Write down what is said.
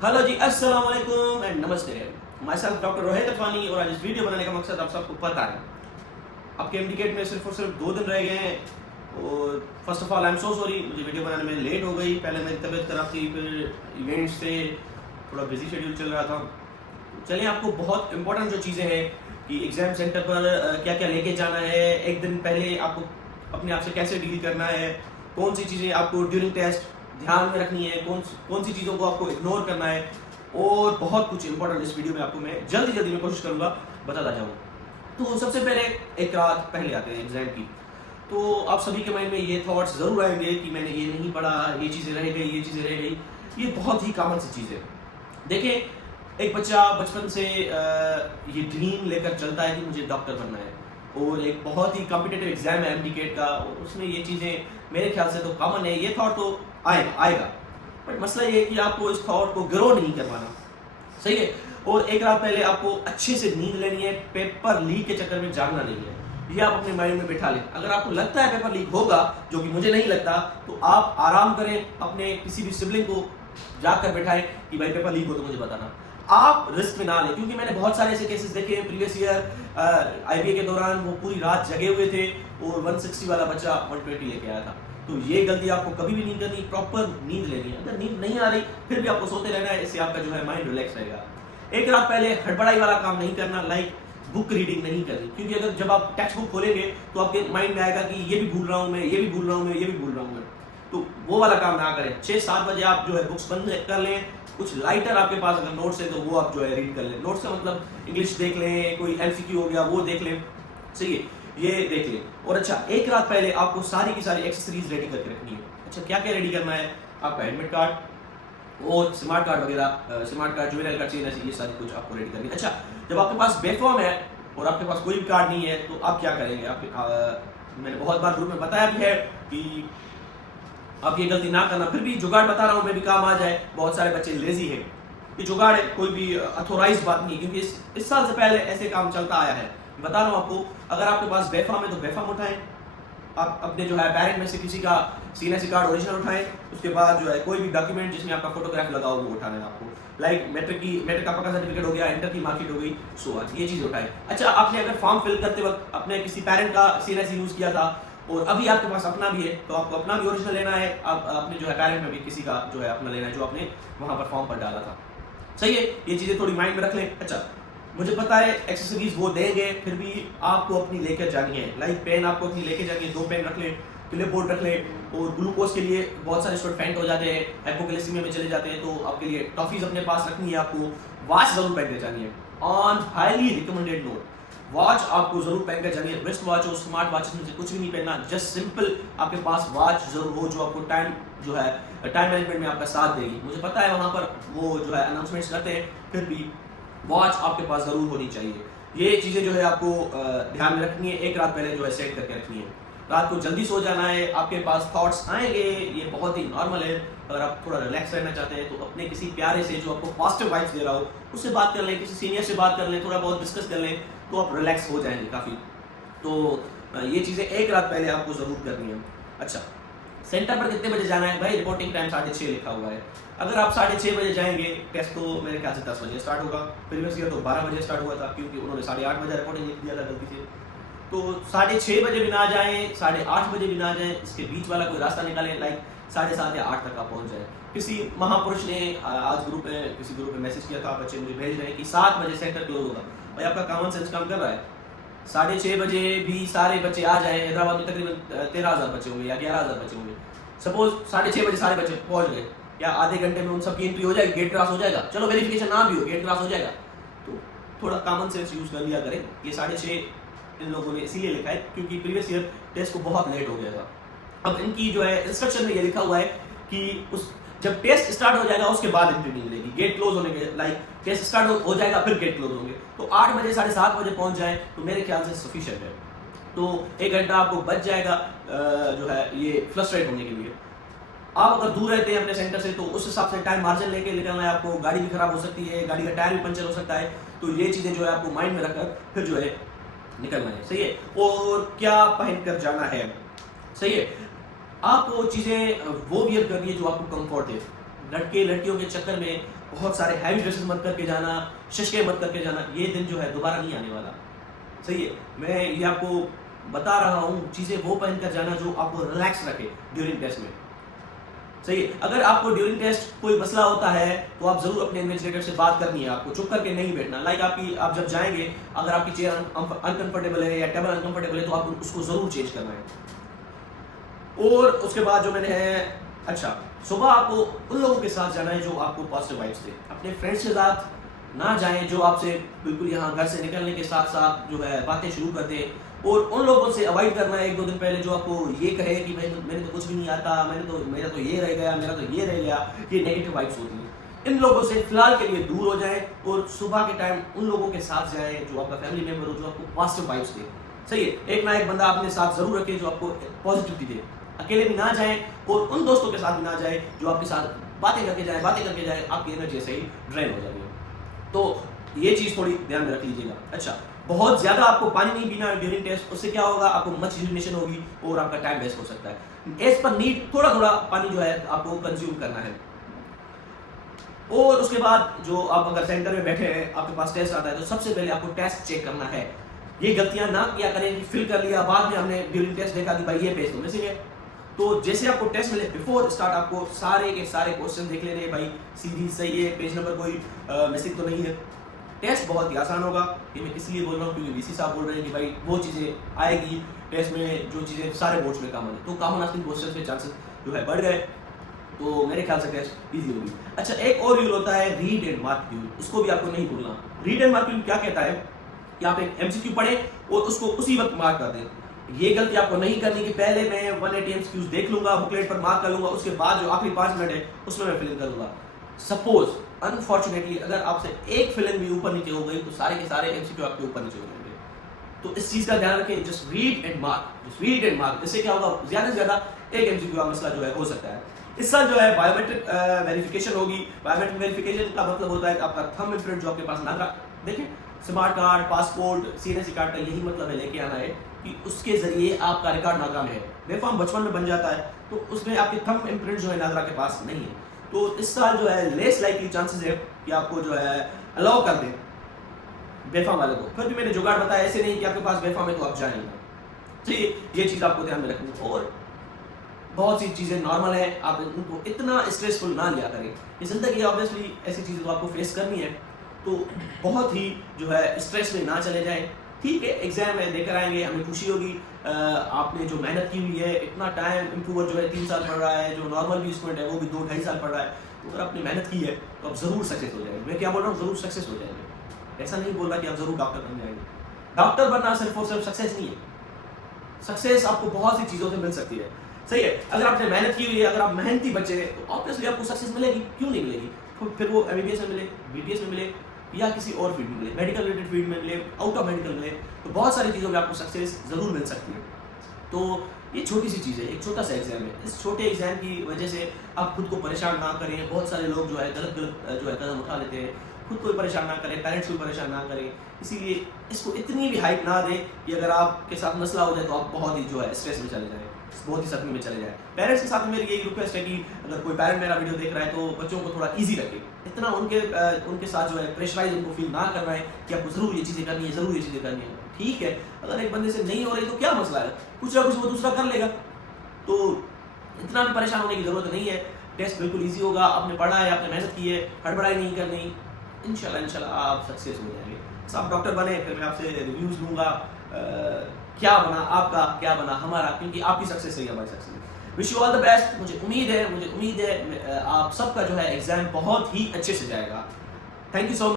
Hello जी, अस्सलाम वालेकुम and नमस्ते। माय सेल्फ डॉक्टर रोहित अफानी और आज इस वीडियो बनाने का मकसद आप सबको पता है। आपके एमडीकेट में सिर्फ और सिर्फ 2 दिन रह गए हैं और first of all I am so sorry, मुझे वीडियो बनाने में लेट हो गई। पहले मेरी तबीयत खराब थी, फिर इवेंट्स थे, थोड़ा बिजी शेड्यूल चल रहा था। चलिए, आपको बहुत इंपॉर्टेंट जो चीज़ें हैं कि एग्जाम सेंटर पर क्या क्या लेके जाना है, एक दिन पहले आपको अपने आप से कैसे डील करना है, कौन सी चीज़ें आपको ड्यूरिंग टेस्ट ध्यान में रखनी है, कौन सी चीज़ों को आपको इग्नोर करना है, और बहुत कुछ इंपॉर्टेंट इस वीडियो में आपको मैं जल्दी में कोशिश करूंगा बताता जाऊँ। तो सबसे पहले एक रात पहले आते हैं एग्जाम की। तो आप सभी के माइंड में ये थॉट्स ज़रूर आएंगे कि मैंने ये नहीं पढ़ा, ये चीज़ें रह गई, ये चीज़ें रह गई। ये बहुत ही कॉमन सी चीज़ है। देखिए, एक बच्चा बचपन से ये ड्रीम लेकर चलता है कि मुझे डॉक्टर बनना है, और एक बहुत ही कॉम्पिटिटिव एग्जाम है एमडीकेट का, और उसमें ये चीज़ें मेरे ख्याल से तो कॉमन है। ये थॉट तो आएगा, बट मसला ये है कि आपको इस थॉट को ग्रो नहीं करवाना, सही है। और एक रात पहले आपको अच्छे से नींद लेनी है, पेपर लीक के चक्कर में जागना नहीं है। ये आप अपने माइंड में बिठा लें। अगर आपको लगता है पेपर लीक होगा, जो कि मुझे नहीं लगता, तो आप आराम करें, अपने किसी भी सिबलिंग को जाकर बैठाएं कि भाई पेपर लीक हो तो मुझे बताना। आप रिस्क में ना लें, क्योंकि मैंने बहुत सारे ऐसे केसेस देखे हैं प्रीवियस ईयर आईबीए के दौरान। वो पूरी रात जगे हुए थे और 160 वाला बच्चा 120 लेके आया था। तो ये गलती आपको कभी भी नहीं करनी। प्रॉपर नींद लेनी है। अगर नींद नहीं आ रही फिर भी आपको सोते रहना है, इससे आपका जो है माइंड रिलैक्स रहेगा। एक रात पहले हड़बड़ाई वाला काम नहीं करना, लाइक बुक रीडिंग नहीं करनी, क्योंकि अगर जब आप टेक्स्ट बुक खोलेंगे तो आपके माइंड में आएगा कि ये भी भूल रहा हूँ मैं, ये भी भूल रहा हूँ मैं, ये भी भूल रहा हूँ मैं। तो वो वाला काम ना करें। 6-7 बजे आप जो है बुक्स बंद कर लें। कुछ लाइटर आपके पास अगर नोट्स है तो वो आप जो है रीड कर लें। नोट्स का मतलब इंग्लिश देख लें, कोई एमसीक्यू हो गया वो देख लें, सही है, ये देख लें। और अच्छा, एक रात पहले आपको सारी की सारी एक्सेसरीज रेडी करके रखनी है। अच्छा, क्या क्या रेडी करना है? आपका एडमिट कार्ड और स्मार्ट कार्ड वगैरह, smart card, juvenile card, CNS, ये सारी कुछ आपको रेडी करनी है। अच्छा, जब आपके पास बेफॉर्म है और आपके पास कोई भी कार्ड नहीं है तो आप क्या करेंगे? मैंने बहुत बार ग्रुप में बताया भी है कि आप ये गलती ना करना। फिर भी जुगाड़ बता रहा हूँ, मैं भी काम आ जाए। बहुत सारे बच्चे लेजी है। ये जुगाड़ है, कोई भी अथोराइज बात नहीं है, क्योंकि इस साल से पहले ऐसे काम चलता आया है। बता रहा हूँ आपको, अगर आपके पास बेफाम है तो बेफाम उठाएं। आप अपने जो है पेरेंट में से किसी का CNS कार्ड ओरिजिनल उठाएं। उसके बाद जो है कोई भी डॉक्यूमेंट जिसमें आपका फोटोग्राफ लगा हो वो उठाना है आपको। लाइक मैट्रिक का पक्का सर्टिफिकेट हो गया, इंटर की मार्कशीट हो गई, सो ये चीज़ उठाएं। अच्छा, आपने अगर फॉर्म फिल करते वक्त अपने किसी पेरेंट का CNS यूज़ किया था और अभी आपके पास अपना भी है, तो आपको अपना भी ओरिजिनल लेना है। आप अपने जो है पेरेंट में भी किसी का जो है अपना लेना है, जो आपने वहाँ पर फॉर्म पर डाला था, सही है। ये चीज़ें थोड़ी माइंड में रख लें। अच्छा, मुझे पता है एक्सेसरीज वो देंगे, फिर भी आपको अपनी लेकर जानी है। लाइक पेन आपको अपनी लेके जानी है, 2 पेन रख लें, क्लिप बोर्ड रख लें, और ग्लूकोज के लिए बहुत सारे स्टूडेंट फेंट हो जाते हैं, हाइपोग्लाइसीमिया में चले जाते हैं, तो आपके लिए टॉफीज अपने पास रखनी है। आपको वॉच जरूर पहन के जानी है, on highly recommended note. Watch आपको जरूर पहन कर जानी है। रिस्ट वॉच हो, स्मार्ट वॉच में से कुछ भी नहीं पहनना, जस्ट सिंपल आपके पास वॉच जरूर हो जो आपको टाइम जो है टाइम मैनेजमेंट में आपका साथ देगी। मुझे पता है वहाँ पर वो जो है अनाउंसमेंट्स करते हैं, फिर भी वॉच आपके पास जरूर होनी चाहिए। ये चीज़ें जो है आपको ध्यान में रखनी है, एक रात पहले जो है सेट करके रखनी है। रात को जल्दी सो जाना है। आपके पास थॉट्स आएंगे, ये बहुत ही नॉर्मल है। अगर आप थोड़ा रिलैक्स रहना चाहते हैं तो अपने किसी प्यारे से जो आपको पॉजिटिव वाइब्स दे रहा हो उससे बात कर लें, किसी सीनियर से बात कर लें, थोड़ा बहुत डिस्कस कर लें, तो आप रिलैक्स हो जाएंगे काफ़ी। तो ये चीज़ें एक रात पहले आपको ज़रूर करनी है। अच्छा, सेंटर पर कितने बजे जाना है? भाई रिपोर्टिंग टाइम 6:30 लिखा हुआ है। अगर आप 6:30 बजे जाएंगे, टेस्ट तो मेरे ख्याल से 10 बजे स्टार्ट होगा। प्रीवियस ईयर तो 12 बजे स्टार्ट हुआ था, क्योंकि उन्होंने 8:30 बजे रिपोर्टिंग लिख दिया था गलती से। तो 6:30 बजे भी ना जाएं, 8:30 बजे भी ना जाएं, इसके बीच वाला कोई रास्ता निकालें। लाइक 7:30 या 8 तक आप पहुंच जाएं। किसी महापुरुष ने आज किसी ग्रुप में मैसेज किया था, बच्चे मुझे भेज रहे हैं कि 7 बजे सेंटर क्लोज होगा। भाई आपका कॉमन सेंस काम कर रहा है? 6:30 बजे भी सारे बच्चे आ जाएं। हैदराबाद में तकरीबन 13,000 बच्चे होंगे या 11,000 बच्चे होंगे। सपोज 6:30 बजे सारे बच्चे पहुंच गए, या आधे घंटे में उन सबकी एंट्री हो जाएगी, गेट क्रॉस हो जाएगा। चलो वेरिफिकेशन ना भी हो, गेट क्रॉस हो जाएगा। तो थोड़ा कॉमन सेंस यूज कर लिया करें। ये 6:30 इन लोगों ने इसीलिए लिखा है क्योंकि प्रीवियस ईयर टेस्ट को बहुत लेट हो गया था। अब इनकी जो है इंस्ट्रक्शन में ये लिखा हुआ है कि उस जब टेस्ट स्टार्ट हो जाएगा उसके बाद एंट्री नहीं मिलेगी। गेट क्लोज होने के लाइक टेस्ट स्टार्ट हो जाएगा फिर गेट क्लोज होंगे। तो 8 बजे 7:30 बजे पहुंच जाए तो मेरे ख्याल से सफिशिएंट है। तो 1 घंटा आपको बच जाएगा जो है ये फ्लस्ट्रेट होने के लिए। आप अगर दूर रहते हैं अपने सेंटर से तो उस हिसाब से टाइम मार्जिन लेके निकलना है आपको। गाड़ी भी खराब हो सकती है, गाड़ी का टायर भी पंचर हो सकता है। तो ये चीज़ें जो है आपको माइंड में रखकर फिर जो है निकलना है, सही है। और क्या पहन कर जाना है, सही है। आप वो चीज़ें वो वियर करनी है जो आपको कंफर्ट है। लड़के लड़कियों के चक्कर में बहुत सारे हैवी ड्रेसेस मत करके जाना, शशके मत करके जाना, ये दिन जो है दोबारा नहीं आने वाला। सही है, मैं ये आपको बता रहा हूँ, चीज़ें वो पहनकर जाना जो आपको रिलैक्स रखे ड्यूरिंग टेस्ट में। सही है, अगर आपको ड्यूरिंग टेस्ट कोई मसला होता है तो आप जरूर अपने इन्वेस्टिगेटर से बात करनी है, आपको चुप करके नहीं बैठना। लाइक आप जब जाएंगे, अगर आपकी चेयर अनकंफर्टेबल है या टेबल अनकंफर्टेबल है तो आपको उसको जरूर चेंज करना है। और उसके बाद जो मैंने है, अच्छा, सुबह आपको उन लोगों के साथ जाना है जो आपको पॉजिटिव वाइब्स दे। अपने फ्रेंड्स के साथ ना जाएं जो आपसे बिल्कुल यहाँ घर से निकलने के साथ साथ जो है बातें शुरू कर दे, और उन लोगों से अवॉइड करना है 1-2 दिन पहले जो आपको ये कहे कि मैंने तो कुछ भी नहीं आता, मेरा तो ये रह गया, मेरा तो ये रह गया। ये नेगेटिव वाइब्स होती हैं। इन लोगों से फिलहाल के लिए दूर हो जाए और सुबह के टाइम उन लोगों के साथ जाए जो आपका फैमिली मेंबर हो, जो आपको पॉजिटिव वाइब्स दे। सही है, एक ना एक बंदा अपने साथ जरूर रखे जो आपको पॉजिटिविटी दे। अकेले भी ना जाए और उन दोस्तों के साथ भी ना जाए जो आपके साथ बातें करके जाए, आपकी एनर्जी ऐसे ही ड्रेन हो जाएगी। तो ये चीज़ थोड़ी ध्यान में रख लीजिएगा। अच्छा, बहुत ज़्यादा आपको पानी नहीं पीना ड्यूरिंग टेस्ट, उससे क्या होगा, आपको मच यूरिनेशन होगी और आपका टाइम वेस्ट हो सकता है। एज पर नीड थोड़ा थोड़ा पानी जो है आपको कंज्यूम करना है। और उसके बाद जो आप अगर सेंटर में बैठे हैं, आपके पास टेस्ट आता है, तो सबसे पहले आपको टेस्ट चेक करना है। ये गलतियां ना किया करें कि फिल कर लिया, बाद में हमने ड्यूरिंग टेस्ट देखा कि भाई ये पेज तो मिसिंग है। तो जैसे आपको टेस्ट मिले, बिफोर स्टार्ट आपको सारे के सारे क्वेश्चन देख लेने, भाई सीरीज सही है, पेज नंबर कोई मिसिंग तो नहीं है। टेस्ट बहुत ही आसान होगा। ये मैं इसलिए बोल रहा हूँ क्योंकि वीसी साहब बोल रहे हैं कि भाई वो चीज़ें आएगी टेस्ट में जो चीज़ें सारे बोर्ड्स में कॉमन है, तो कॉमन आस्किंग क्वेश्चन के चांसेस जो है बढ़ गए, तो मेरे ख्याल से टेस्ट इजी होगी। अच्छा, एक और रूल होता है रीड एंड मार्क रूल, उसको भी आपको नहीं भूलना। रीड एंड मार्क रूल क्या कहता है कि आप एक एमसीक्यू पढ़ें और उसको उसी वक्त मार्क कर दें। ये गलती आपको नहीं करनी कि पहले मैं 180 एमसीक्यूज देख लूंगा, बुकलेट पर मार्क कर लूंगा, उसके बाद जो आखिरी 5 मिनट है उसमें मैं फिलिंग कर लूंगा। सपोज अनफॉर्चुनेटली अगर आपसे एक फिलिंग भी ऊपर नीचे हो गई तो सारे के सारे एमसीक्यू आपके ऊपर नीचे हो जाएंगे। तो इस चीज का ध्यान रखें, जस्ट रीड एंड मार्क। इससे क्या होगा, ज्यादा से ज्यादा एक एमसीक्यू का मसला जो है हो सकता है। इस साल जो है बायोमेट्रिक वेरिफिकेशन होगी। बायोमेट्रिक वेरिफिकेशन का मतलब होता है कि आपका थंब इम्प्रिंट जो आपके पास ना देखें, स्मार्ट कार्ड, पासपोर्ट, सीएनएससी कार्ड का यही मतलब है, लेके आना है कि उसके जरिए आपका रिकॉर्ड नागरा में है। वेफॉर्म बचपन में बन जाता है तो उसमें आपके थंब इम्प्रिंट जो है नागरा के पास नहीं है। तो इस साल जो है लेस लाइकली चांसेस है कि आपको जो है अलाउ कर दें बेफाम वाले को। फिर भी मैंने जुगाड़ बताया, ऐसे नहीं कि आपके पास बेफाम है तो आप जाएंगे। ठीक, ये चीज़ आपको ध्यान में रखनी है। और बहुत सी चीज़ें नॉर्मल है, आप उनको इतना स्ट्रेसफुल ना लिया करें। ये जिंदगी ऑब्वियसली ऐसी चीज़ें तो आपको फेस करनी है, तो बहुत ही जो है स्ट्रेस में ना चले जाएं। ठीक है, एग्जाम है, देकर आएंगे, हमें खुशी होगी। आपने जो मेहनत की हुई है, इतना टाइम, इम्प्रूवर जो है 3 साल पढ़ रहा है, जो नॉर्मल भी स्टूडेंट है वो भी 2-2.5 साल पढ़ रहा है, तो अगर आपने मेहनत की है तो आप ज़रूर सक्सेस हो जाएंगे। मैं क्या बोल रहा हूँ, ज़रूर सक्सेस हो जाएंगे। ऐसा नहीं बोल रहा कि आप ज़रूर डॉक्टर बन जाएंगे। डॉक्टर बनना सिर्फ और सिर्फ सक्सेस नहीं है। सक्सेस आपको बहुत सी चीज़ों से मिल सकती है। सही है, अगर आपने मेहनत की हुई है, अगर आप मेहनती बच्चे हैं, तो ऑब्वियसली आपको सक्सेस मिलेगी। क्यों नहीं मिलेगी? फिर वो एमबीबीएस में मिले, बीटीएस में मिले, या किसी और फील्ड में मिले, मेडिकल रिलेटेड फील्ड में मिले, आउट ऑफ मेडिकल मिले, तो बहुत सारी चीज़ों में आपको सक्सेस ज़रूर मिल सकती है। तो ये छोटी सी चीज़ है, एक छोटा सा एग्जाम है। इस छोटे एग्जाम की वजह से आप खुद को परेशान ना करें। बहुत सारे लोग जो है गलत जो है कदम उठा लेते हैं। खुद को परेशान ना करें, पेरेंट्स को परेशान ना करें। इसीलिए इसको इतनी भी हाइप ना दें कि अगर आपके साथ मसला हो जाए तो आप बहुत ही जो है स्ट्रेस में चले जाएँ, बहुत ही सदमे में चले जाए। पेरेंट्स के साथ मेरी यही रिक्वेस्ट है कि अगर कोई पेरेंट मेरा वीडियो देख रहा है तो बच्चों को थोड़ा इजी रखे। इतना उनके साथ जो है प्रेशराइज उनको फील ना करना है कि आपको ज़रूर ये चीज़ें करनी है, ज़रूर ये चीज़ें करनी है। ठीक है, अगर एक बंदे से नहीं हो रही तो क्या मसला है, कुछ ना कुछ वो दूसरा कर लेगा, तो इतना भी परेशान होने की ज़रूरत नहीं है। टेस्ट बिल्कुल ईजी होगा, आपने पढ़ा है, आपने मेहनत की है, हड़बड़ाई नहीं करनी, इंशाल्लाह आप सक्सेस हो जाएंगे। आप डॉक्टर बने, फिर मैं आपसे रिव्यूज़ लूँगा, क्या बना आपका, क्या बना हमारा, क्योंकि आपकी सक्सेस है हमारी success. Wish you all the best. मुझे उम्मीद है आप सबका जो है एग्जाम बहुत ही अच्छे से जाएगा। Thank you so much.